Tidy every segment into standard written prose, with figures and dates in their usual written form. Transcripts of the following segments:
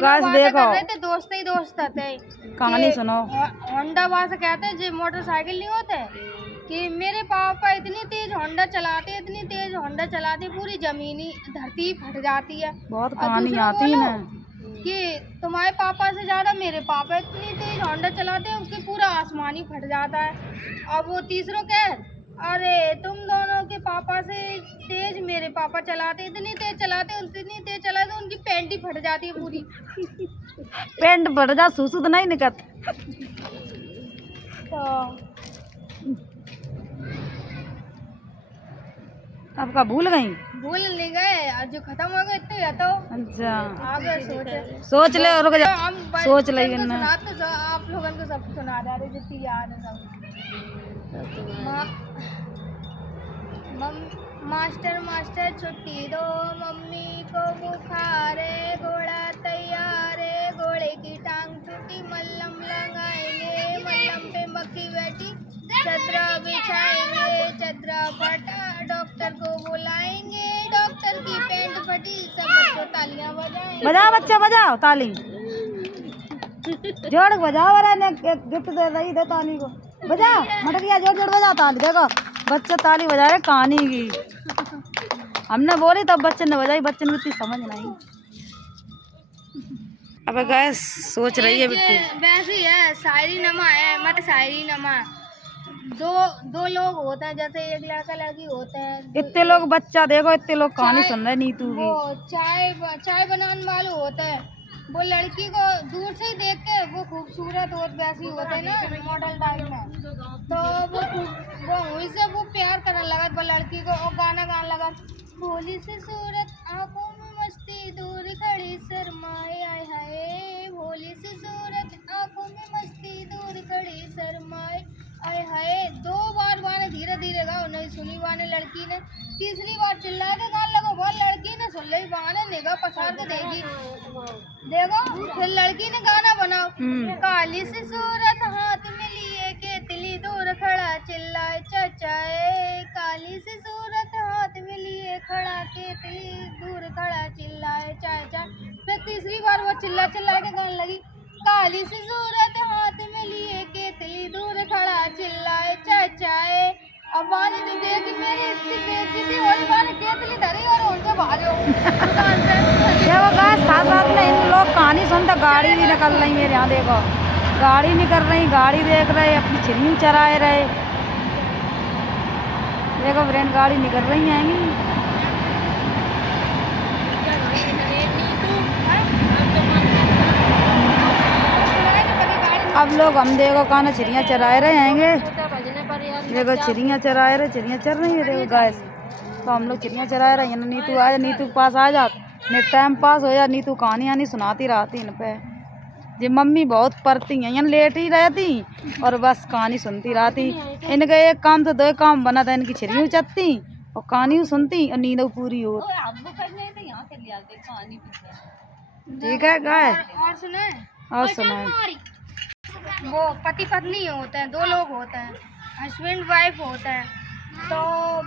Guys देखो दोस्त ही दोस्त थे। कहानी सुनो। होंडा वाला से कहते हैं जो मोटरसाइकिल नहीं होते कि मेरे पापा इतनी तेज होंडा चलाते पूरी जमीनी धरती फट जाती है। बहुत कहानी आती है ना कि तुम्हारे पापा से ज्यादा मेरे पापा इतनी तेज होंडा चलाते हैं उनके पूरा आसमान ही फट जाता है। अब वो तीसरों कह अरे तुम दोनों के पापा से तेज मेरे पापा चलाते इतनी तेज चलाते उनकी पैंट ही फट जाती है पूरी। पेंट फट जा सुसु तो नहीं निकत। तो आपका भूल नहीं गए आज जो खत्म हो गए इतने तो अच्छा आगे सोच ले रुक जा हम सोच ले तो आप लोगों को सब सुना दे रहे जितनी याद है सब। मास्टर छुट्टी दो मम्मी को बुखार है घोड़ा तैयार है घोड़े की टांग टूटी मल्लम लगाएंगे मल्लम पे मक्खी बैठी चदरा बिछाएंगे चदरा फटा डॉक्टर को बुलाएंगे डॉक्टर की पैंट फटी सब बच्चों तालियां बजाएंगे। बजाओ बच्चा बजाओ ताली जोड़ बजाओ ने गिफ्ट दे रही दे ताली को बजाओ मटकिया जोड़ बजाओ ताली देखो बच्चा ताली बजा रहे कहानी की हमने बोली तब बच्चे ने बजाई बच्चे ने इतनी समझ नहीं। अब गैस सोच रही है बिट्टी वैसे ही है शायरी नमा है मत शायरी नमा दो लोग होते हैं जैसे एक लड़का लड़की होते हैं इतने लोग बच्चा देखो इतने लोग कहानी सुन रहे नीतू की। वो चाय बनाने वाले होते हैं वो लड़की को दूर से ही देख के वो खूबसूरत हो वैसी होते हैं ना मॉडल टाइप में तो वो वहीं से वो प्यार करने लगा वो लड़की को और गाना गाने लगा भोली सी सूरत आंखों में मस्ती दूर खड़ी शर्माए आए हाय भोली सी सूरत आंखों में मस्ती दूर खड़ी शर्माए आए हाय। दो बार गाने धीरे धीरे गाओ नहीं सुनी बाने लड़की ने तीसरी बार चिल्ला के गाने लगा वो लड़की ने सुन ली बाने निगाह पसार के देगी देखो फिर लड़की ने गाना बनाओ काली सी सूरत हाथ में लिए के तिली दूर खड़ा चिल्लाए चाचाए काली सी सूरत हाथ में लिए खड़ा के तिली दूर खड़ा चिल्लाए चाचा। फिर तीसरी बार वो चिल्ला के गाने लगी काली सी सूरत हाथ में लिए के तिली दूर खड़ा चिल्लाए चाचाए। अब वाले जो देख मेरी इतनी बेइज्जती हो रही वाले केतली धरी और उनके भागे साथ में इन लोग कहानी सुनते गाड़ी भी निकल रही है यहाँ देखो गाड़ी निकल रही गाड़ी देख रहे अपनी चिड़ियों चराए रहे देखो फ्रेंड गाड़ी निकल रही आएंगी। अब लोग हम देखो कहाँ चिड़ियाँ चराए रहे आएंगे देखो चिड़ियाँ चराए रहे चिड़ियाँ चर रही है देखो गैस तो हम लोग चिड़ियाँ चराए रहे हैं नीतू आ जा नीतू के पास आ जा ने टाइम पास हो जा नीतू कहानी सुनाती रहती इन पे जी मम्मी बहुत पढ़ती हैं यहाँ लेट ही रहती और बस कहानी सुनती रहती इनका एक काम तो दो काम बना था इनकी चिड़ियों चलती और कहानी सुनती और नींद पूरी हो। ठीक है गाय और सुनाए वो पति पत्नी होते हैं दो लोग होते हैं हस्बैंड वाइफ होते हैं तो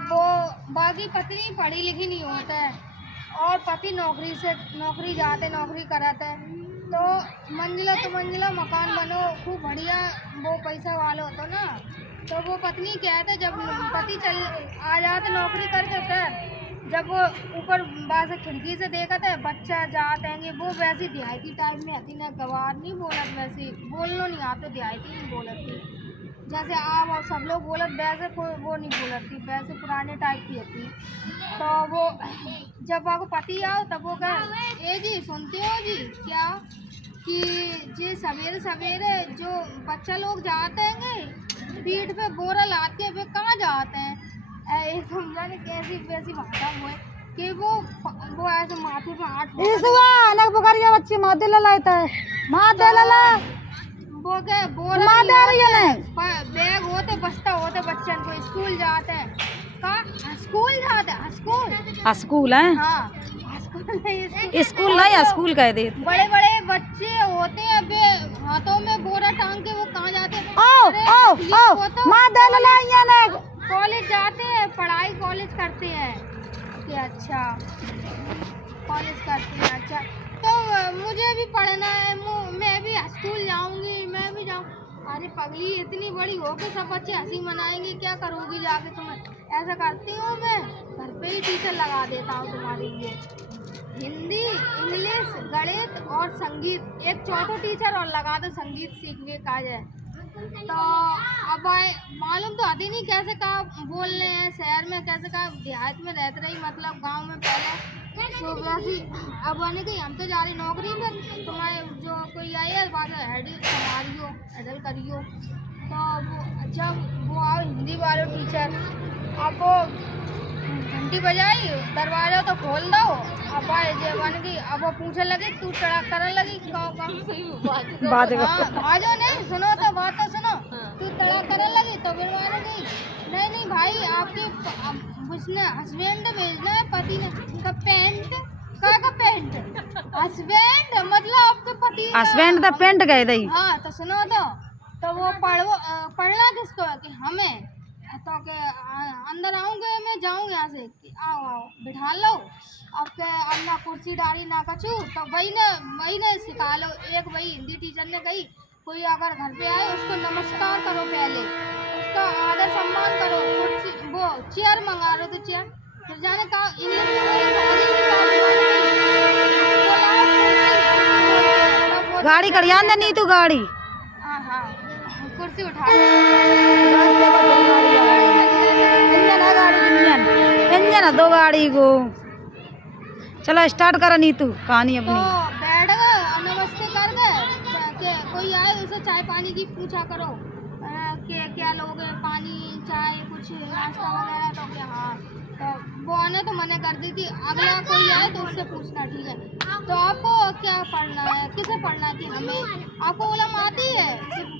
वो बाकी पत्नी पढ़ी लिखी नहीं होता है और पति नौकरी जाते नौकरी कराते हैं तो मंजिला मकान बनो खूब बढ़िया वो पैसा वाले होते ना तो वो पत्नी कहते जब पति आ जाते नौकरी करके कर जब वो ऊपर बाहर से खिड़की से देखा था बच्चा जाते हैं वो वैसी दिहायती टाइप में आती ना गवार नहीं बोलत वैसी बोलना नहीं आते दिहायती नहीं बोलती जैसे आप और सब लोग बोलत वैसे वो नहीं बोलती वैसे पुराने टाइप की होती। तो वो जब आपको पति आओ तब वो कहे ए जी सुनते हो जी क्या कि जी सवेरे सवेरे जो बच्चा लोग जाते हैं पीठ पे बोरा लाद के वे कहाँ जाते हैं समझा नहीं कैसी वैसी भाषा वो है कि वो ऐसे माथे पे हाथ बुखारिया बच्ची माथे ललाता है माथे लला वो क्या बोरा बैग होते बस्ता होते बच्चन को स्कूल जाते हैं कहाँ स्कूल जाते हैं स्कूल है हाँ स्कूल नहीं स्कूल कह दे बड़े बड़े बच्चे होते हैं अबे हाथों में बोरा टांग के वो कहाँ जाते हैं कॉलेज जाते हैं पढ़ाई कॉलेज करते हैं कि अच्छा कॉलेज करते हैं अच्छा तो मुझे भी अरे पगली, इतनी बड़ी हो के सब बच्चे हंसी मनाएंगे, क्या करोगी जाके तुम? ऐसा करती हूँ मैं, घर पे ही टीचर लगा देता हूँ तुम्हारे लिए। हिंदी, इंग्लिश, गणित और संगीत, एक चौथा टीचर और लगा दो, संगीत सीखने का जाए। तो अब मालूम तो आती नहीं कैसे का बोल रहे हैं, शहर में कैसे का, देहात में रहते रही, मतलब गांव में पहले तो वैसे अब आने गई। हम तो जा रही नौकरी में, तुम्हारे जो कोई आई है बाद संभालियो, हैंडल करियो। तो वो जब वो आओ हिंदी वाले टीचर, आपको घंटी बजाई, दरवाजा तो खोल दो। अब आए जे बन गई, अब वो पूछने लगी, तू चढ़ा करने लगी बाजो नहीं, सुनो तो बात तो सुनो। तू तड़ा करने लगी तो फिर मान गई, नहीं नहीं भाई, आपके उसने हस्बैंड भेजना है, पति ने का पैंट का पैंट हस्बैंड, मतलब आपके पति हस्बैंड द पेंट गए दई। हाँ तो सुनो तो वो पढ़ना किसको है कि हमें, तो के अंदर आऊँगे, मैं जाऊँ यहाँ से कि आओ आओ बिठा लो। अब के अब ना कुर्सी डाली ना कछू, तो वही ने सिखा लो। एक वही हिंदी टीचर ने कही, कोई अगर घर पे आए उसको नमस्कार करो, पहले उसका आदर सम्मान करो, कुर्सी वो चेयर मंगा लो, तो चेयर फिर जाने का इंग्लिश में गाड़ी कड़ियान दे नीतू गाड़ी। हाँ हाँ कुर्सी उठा इंजन है 2 गाड़ी को। चलो स्टार्ट करो नीतू कहानी अपनी। तो बैठ गए और नमस्ते कर गए, कोई आए उसे चाय पानी की पूछा करो कि क्या लोगे, पानी चाय कुछ नाश्ता वगैरह, तो क्या हाँ। तो वो आने तो मना कर दी थी, अगला कोई आए तो उससे पूछना, ठीक है तो आपको क्या पढ़ना है, किसे पढ़ना है, कि हमें। आपको उलम आती है?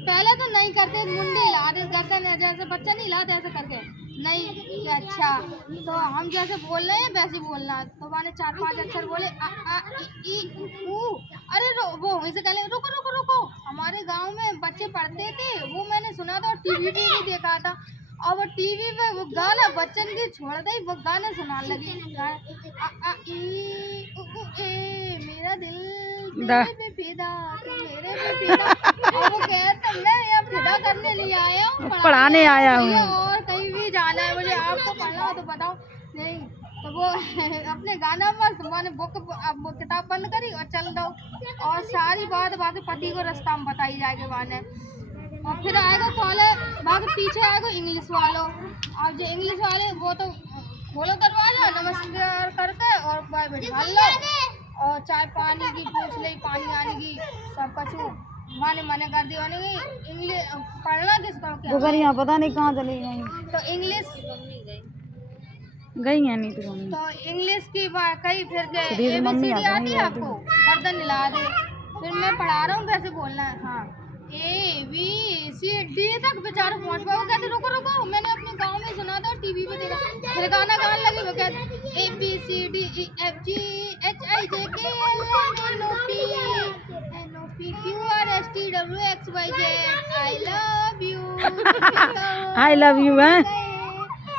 पहले तो नहीं करते, मुंडे हिलाते करते, जैसे बच्चा नहीं हिलाते ऐसे करके नहीं कि अच्छा। तो हम जैसे बोल रहे हैं वैसे बोलना। तो मैंने 4-5 अक्षर बोले, आ आ ई ऊ। अरे वो वहीं से कहले रुको रुको रुको, हमारे गांव में बच्चे पढ़ते थे, वो मैंने सुना था और टीवी पे भी देखा था। और वो टीवी पे वो गाना बच्चन की छोड़ दे, वो गाना सुनाने लगी, आ आ ई उ ऊ ए, मेरा दिल तेरे पे फिदा, तू मेरे पे फिदा। और वो कहता मैं यहाँ फिदा करने नहीं आया हूँ, पढ़ाने आया हूँ, और कहीं भी जाना है मुझे, आपको पढ़ना हो तो बताओ। नहीं तो वो अपने गाना मस्त, मैंने बुक किताब बंद करी और चल दो, और सारी बात बाकी पति को रास्ता में बताई जाएगी माने। और फिर आएगा कॉले, बाकी पीछे आएगा इंग्लिश वालों। अब जो इंग्लिश वाले वो तो खोलो दरवाजा, नमस्कार करके और बिठा लो, और चाय पानी की पूछ ली, पानी आने की सब कछु माने कर दी। इंग्लिश पढ़ना किसका क्या, यहाँ पता नहीं कहाँ चली गई। तो इंग्लिश गई है नहीं तो इंग्लिश की कही, फिर ABCD आती है आपको, गर्दन हिला दे। फिर मैं पढ़ा रहा हूँ कैसे बोलना है, हाँ ABCD तक बेचारा पहुँच पाओ। कहते रुको रुको, मैंने अपने गांव में सुना था और टीवी पे देखा। फिर गाना गाने लगे, वो कहते ABCD EFG HIJK LMNOP QRSTWXYZ I love you I love you है।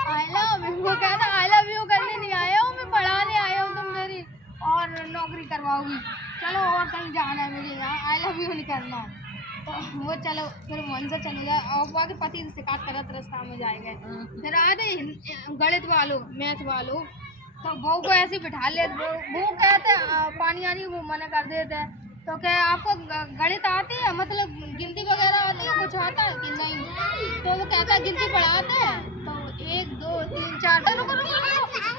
आई लव यू, वो कहता आई लव यू करने नहीं आया हूँ मैं, पढ़ाने आया हूँ, तुम मेरी और नौकरी करवाओगी, चलो और कहीं जाना है मुझे, यहाँ आई लव यू नहीं करना। तो वो चलो फिर मन से चले जाए, और बाकी पति से शिकायत करत रास्ता में जाएंगे। फिर आए गणित वालों, मैथ वालों, तो बहू को ऐसे बिठा ले, वो कहते पानी आनी, वो मना कर देते। तो क्या आपको गणित आती है, मतलब गिनती वगैरह आती है, कुछ आता है कि नहीं? तो वो कहता है गिनती पढ़ाते हैं, तो 1 2 3 4 रुको रुको रुको,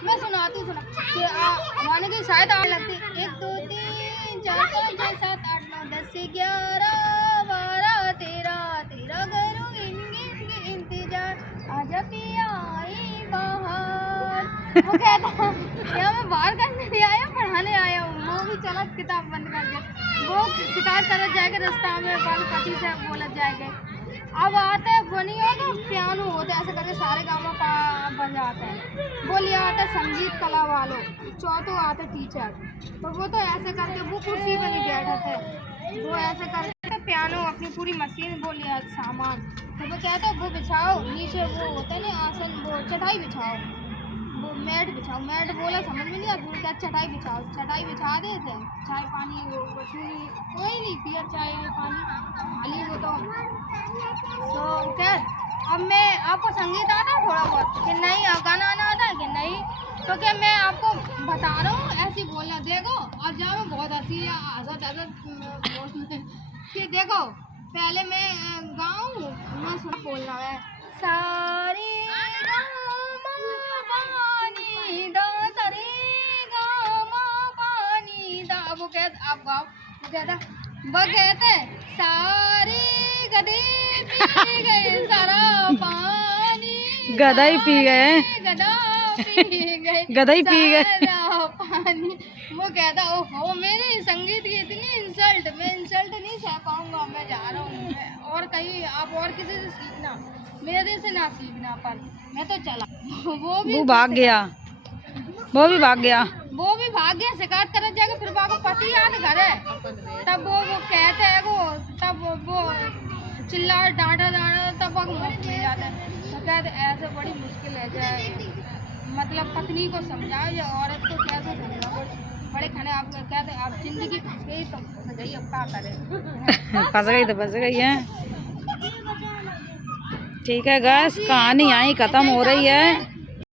मैं सुनाती हूँ, सुना कि हमारे की शायद आने लगती 1 2 3 4 5 6 7 8 9 10 11 12 13 करूँ इंतजार, आजा पिया आई बाहर। वो कहता यहाँ मैं बाहर करने नहीं आया, पढ़ाने आया हूँ। वो भी चला किताब बंद करके, वो शिकायत करत जाएगा रास्ता में, बाल पति से बोलत जाएगा। अब आते हैं बनी होगा, पियानो होते ऐसे करके सारे गाँव में बन जाते हैं। बोलिए आते संगीत कला वालों, चौथों आते टीचर, तो वो तो ऐसे करके वो कुर्सी पे नहीं बैठे थे, वो ऐसे करके पियानो अपनी पूरी मशीन बोलिए सामान, तो वो कहते हैं वो बिछाओ नीचे, वो होते हैं ना आसन, वो चटाई बिछाओ, वो मैट बिछाओ। मैट बोला समझ में नहीं आता, क्या चटाई बिछाओ, चटाई बिछा देते, चाय पानी वो कोई नहीं पिया चाय पानी खाली वो तो खैर अब मैं आपको संगीत आता है थोड़ा बहुत कि नहीं, गाना आना आता है कि नहीं, तो क्या मैं आपको बता रहा हूँ ऐसी बोलना। देखो अब जहाँ में बहुत हंसी कि देखो पहले मैं गाऊँ, मैं सुन बोलना है सारी वो कहते आप गाओ, वो कहते सारे गधे पी गए सारा पानी, गधा ही पी गए, गधा पी गए, गधा ही पी गए सारा पानी। वो कहता ओहो मेरे संगीत की इतनी इंसल्ट, मैं इंसल्ट नहीं सह पाऊंगा, मैं जा रहा हूँ और कहीं आप और किसी से सीखना, मेरे से ना सीखना। पर मैं तो चला, वो भाग गया, वो भी भाग गया, वो भी भाग गया शिकायत कर जाके। फिर बाबू पति याद घर है, तब वो कहते हैं वो, तब वो चिल्ला डांटा तब वो मुँह खुल जाता है। तो कहते ऐसे बड़ी मुश्किल है जाए, मतलब पत्नी को समझाओ या औरत को कैसे समझाओ। बड़े खाने आप कहते आप जिंदगी फंस गई तो फंस गई, अब क्या करें। फंस गई तो फंस गई है। ठीक है गैस, कहानी यहीं ख़त्म हो रही है।